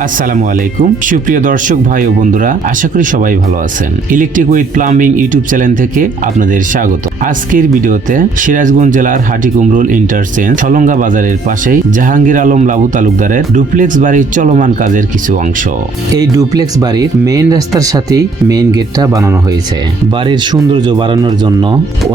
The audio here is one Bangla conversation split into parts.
আসসালামু আলাইকুম সুপ্রিয় দর্শক ভাই ও বন্ধুরা, আশা করি সবাই ভালো আছেন। Electric with plumbing YouTube channel থেকে আপনাদের স্বাগত। আজকের ভিডিওতে সিরাজগঞ্জ জেলার হাটিকুমরুল ইন্টারচেঞ্জ সলঙ্গা বাজারের পাশেই জাহাঙ্গীর আলম লাবু তালুকদারের ডুপ্লেক্স বাড়ির চলমান কাজের কিছু অংশ। এই ডুপ্লেক্স বাড়ির মেইন রাস্তার সাথেই মেইন গেটটা বানানো হয়েছে। বাড়ির সৌন্দর্য বাড়ানোর জন্য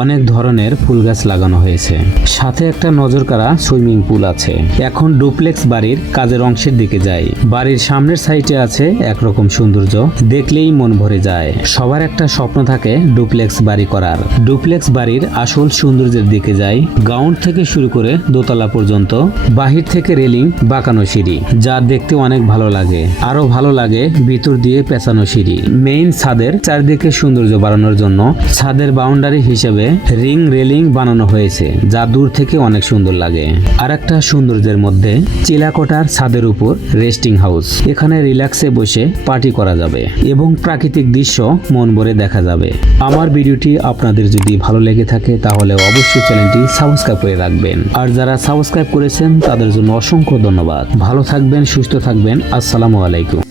অনেক ধরনের ফুল গাছ লাগানো হয়েছে, সাথে একটা নজরকাড়া সুইমিং পুল আছে। এখন ডুপ্লেক্স বাড়ির কাজের অংশের দিকে যাই। বাড়ির সামনের সাইডে আছে একরকম সৌন্দর্য, দেখলেই মন ভরে যায়। সবার একটা স্বপ্ন থাকে ডুপ্লেক্স বাড়ি করার। ডুপ্লেক্স বাড়ির আসল সৌন্দর্যের দিকে যাই। গ্রাউন্ড থেকে শুরু করে দোতলা পর্যন্ত বাহির থেকে রেলিং বাঁকানো সিঁড়ি, যা দেখতে অনেক ভালো লাগে। আরো ভালো লাগে ভিতর দিয়ে পেঁচানো সিঁড়ি। মেইন ছাদের চারদিকে সৌন্দর্য বাড়ানোর জন্য ছাদের বাউন্ডারি হিসেবে রিং রেলিং বানানো হয়েছে, যা দূর থেকে অনেক সুন্দর লাগে। আর একটা সৌন্দর্যের মধ্যে চিলাকোটার ছাদের উপর রেস্টিং হাউস। এখানে রিল্যাক্সে বসে পার্টি করা যাবে এবং প্রাকৃতিক দৃশ্য মন ভরে দেখা যাবে। আমার ভিডিওটি আপনাদের যদি ভালো লেগে থাকে তাহলে অবশ্যই চ্যানেলটি সাবস্ক্রাইব করে রাখবেন। আর যারা সাবস্ক্রাইব করেছেন তাদের জন্য অসংখ্য ধন্যবাদ। ভালো থাকবেন, সুস্থ থাকবেন। আসসালামু আলাইকুম।